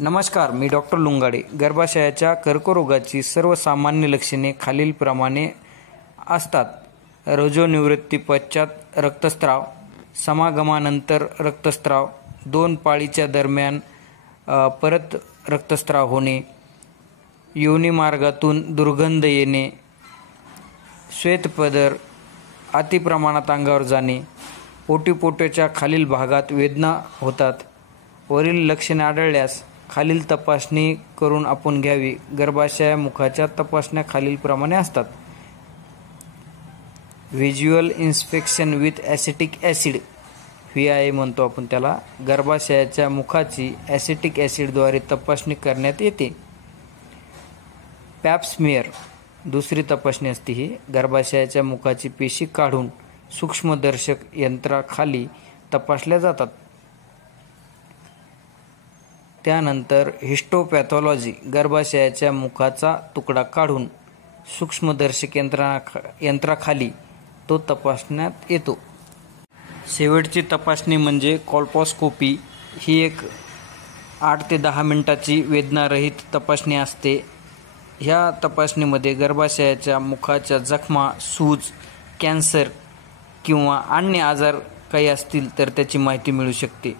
नमस्कार, मी डॉक्टर लुंगाडे. गर्भाशयाच्या कर्करोगाची सर्वसामान्य लक्षणे खालीलप्रमाणे असतात. रजोनिवृत्ती पश्चात रक्तस्राव, समागमानंतर रक्तस्राव, 2 पाळीच्या दरम्यान परत रक्तस्राव होणे, योनिमार्गातून दुर्गंध येणे, श्वेतपदर अतिप्रमाणात अंगावर जाणे, पोटाच्या खालील भागात वेदना होतात. वरील लक्षणे आढळल्यास खालील तपासणी करून आपण घ्यावी. गर्भाशयामुखाच्या तपासण्या खालीलप्रमाणे असतात. Visual inspection with acetic acid, VIA म्हणतो आपण त्याला. गर्भाशयाच्या मुखाची ॲसिटिक ॲसिडद्वारे तपासणी करण्यात येते. पॅप स्मिअर दुसरी तपासणी असते. ही गर्भाशयाच्या मुखाची पेशी काढून सूक्ष्मदर्शक यंत्राखाली तपासल्या जातात. त्यानंतर हिस्टोपॅथॉलॉजी, गर्भाशयाच्या मुखाचा तुकडा काढून सूक्ष्मदर्शक यंत्राखाली तो तपासण्यात येतो. शेवटची तपासणी म्हणजे कोल्पोस्कोपी. ही एक 8 ते 10 मिनिटाची वेदनारहित तपासणी असते. ह्या तपासणीमध्ये गर्भाशयाच्या मुखाच्या जखमा, सूज, कॅन्सर किंवा अन्य आजार काही असतील तर त्याची माहिती मिळू शकते.